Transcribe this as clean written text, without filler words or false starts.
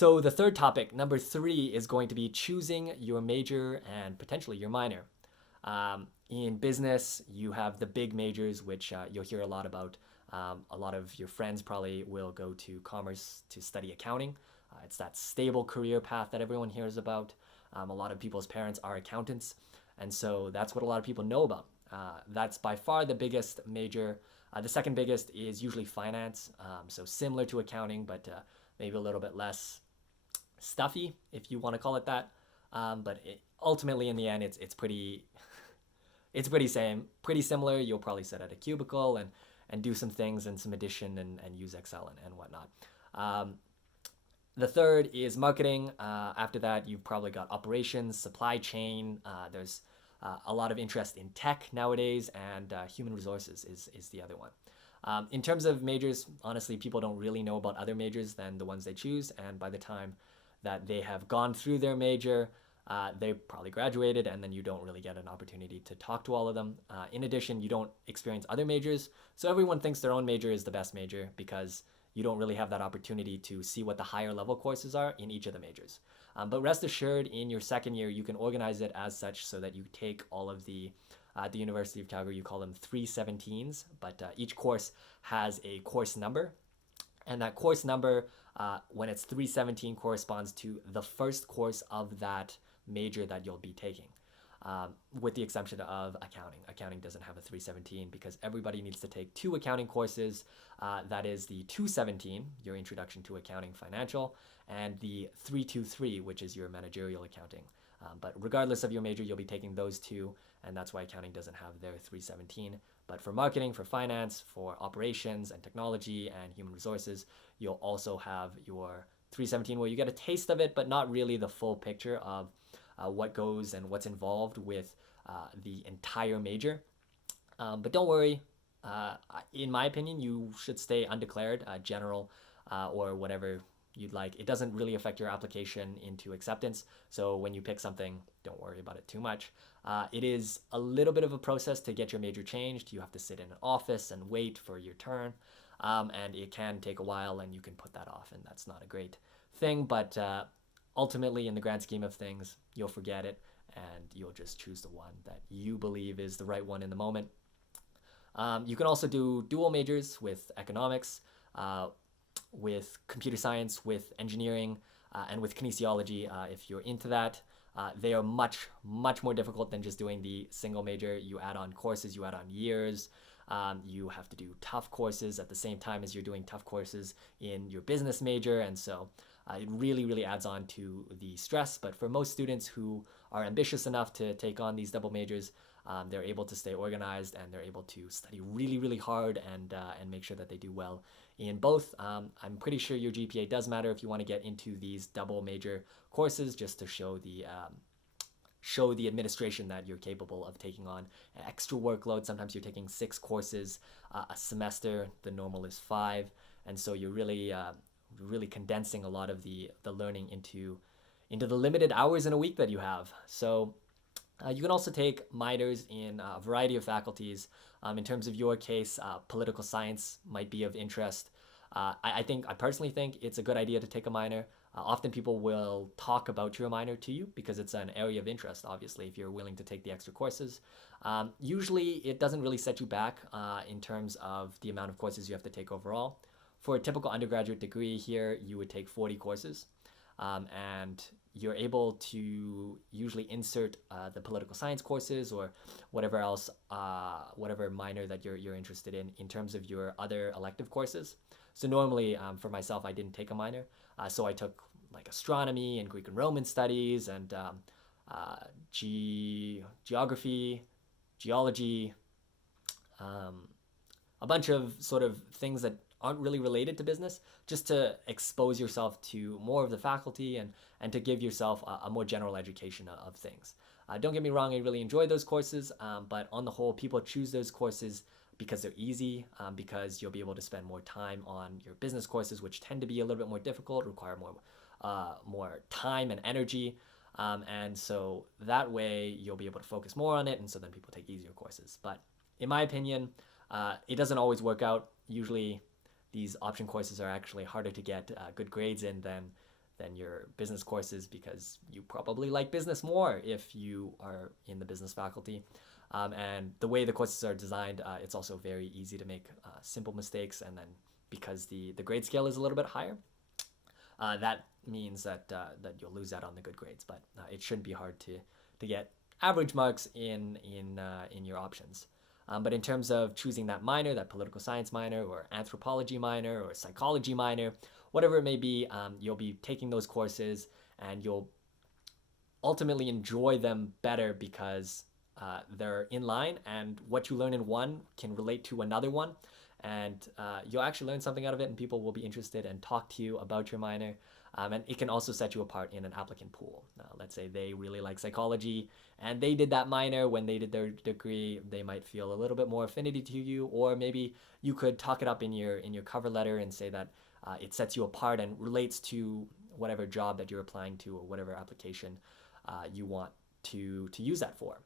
So the third topic, number 3, is going to be choosing your major and potentially your minor. In business, you have the big majors, which you'll hear a lot about. A lot of your friends probably will go to commerce to study accounting. It's that stable career path that everyone hears about. A lot of people's parents are accountants, and so that's what a lot of people know about. That's by far the biggest major. The second biggest is usually finance, so similar to accounting, but maybe a little bit less stuffy, if you want to call it that. Ultimately, in the end, it's pretty similar. You'll probably sit at a cubicle and do some things and some addition and use Excel and whatnot. The third is marketing. After that, you've probably got operations, supply chain. There's a lot of interest in tech nowadays, and human resources is the other one. In terms of majors, honestly, people don't really know about other majors than the ones they choose, and by the time that they have gone through their major, they probably graduated, and then you don't really get an opportunity to talk to all of them. In addition, you don't experience other majors, so everyone thinks their own major is the best major because you don't really have that opportunity to see what the higher level courses are in each of the majors. But rest assured, in your second year, you can organize it as such so that you take all of the at the University of Calgary, you call them 317s, but each course has a course number. And that course number, when it's 317, corresponds to the first course of that major that you'll be taking, with the exception of accounting. Accounting doesn't have a 317 because everybody needs to take 2 accounting courses. That is the 217, your Introduction to Accounting Financial, and the 323, which is your Managerial Accounting. But regardless of your major, you'll be taking those 2, and that's why accounting doesn't have their 317. But for marketing, for finance, for operations and technology and human resources, you'll also have your 317 where you get a taste of it, but not really the full picture of what goes and what's involved with the entire major. But don't worry, in my opinion, you should stay undeclared, general, or whatever you'd like. It doesn't really affect your application into acceptance. So when you pick something, don't worry about it too much. It is a little bit of a process to get your major changed. You have to sit in an office and wait for your turn. And it can take a while, and you can put that off, and that's not a great thing. But ultimately, in the grand scheme of things, you'll forget it, and you'll just choose the one that you believe is the right one in the moment. You can also do dual majors with economics, with computer science, with engineering, and with kinesiology if you're into that. They are much, much more difficult than just doing the single major. You add on courses, you add on years. You have to do tough courses at the same time as you're doing tough courses in your business major. And so it really, really adds on to the stress. But for most students who are ambitious enough to take on these double majors, they're able to stay organized and they're able to study really, really hard and make sure that they do well in both. I'm pretty sure your GPA does matter if you want to get into these double major courses, just to show the administration that you're capable of taking on an extra workload. Sometimes you're taking 6 courses a semester. The normal is 5, and so you're really condensing a lot of the learning into the limited hours in a week that you have. So you can also take minors in a variety of faculties. In terms of your case, political science might be of interest. I personally think it's a good idea to take a minor. Often people will talk about your minor to you because it's an area of interest, obviously, if you're willing to take the extra courses. Usually it doesn't really set you back in terms of the amount of courses you have to take overall. For a typical undergraduate degree here, you would take 40 courses, and you're able to usually insert the political science courses or whatever else, whatever minor that you're interested in terms of your other elective courses. So normally, for myself, I didn't take a minor. So I took like astronomy and Greek and Roman studies and geography, geology, a bunch of sort of things that aren't really related to business, just to expose yourself to more of the faculty and to give yourself a more general education of things. Don't get me wrong, I really enjoy those courses, but on the whole, people choose those courses because they're easy, because you'll be able to spend more time on your business courses, which tend to be a little bit more difficult, require more time and energy. And so that way you'll be able to focus more on it, and so then people take easier courses. But in my opinion, it doesn't always work out. Usually these option courses are actually harder to get good grades in than than your business courses because you probably like business more if you are in the business faculty. And the way the courses are designed, it's also very easy to make simple mistakes. And then because the grade scale is a little bit higher, that means that you'll lose out on the good grades. But it shouldn't be hard to get average marks in your options. But in terms of choosing that minor, that political science minor or anthropology minor or psychology minor, whatever it may be, you'll be taking those courses and you'll ultimately enjoy them better because they're in line, and what you learn in one can relate to another one, and you'll actually learn something out of it, and people will be interested and talk to you about your minor. And it can also set you apart in an applicant pool. Let's say they really like psychology and they did that minor when they did their degree. They might feel a little bit more affinity to you, or maybe you could talk it up in your cover letter and say that it sets you apart and relates to whatever job that you're applying to or whatever application you want to use that for.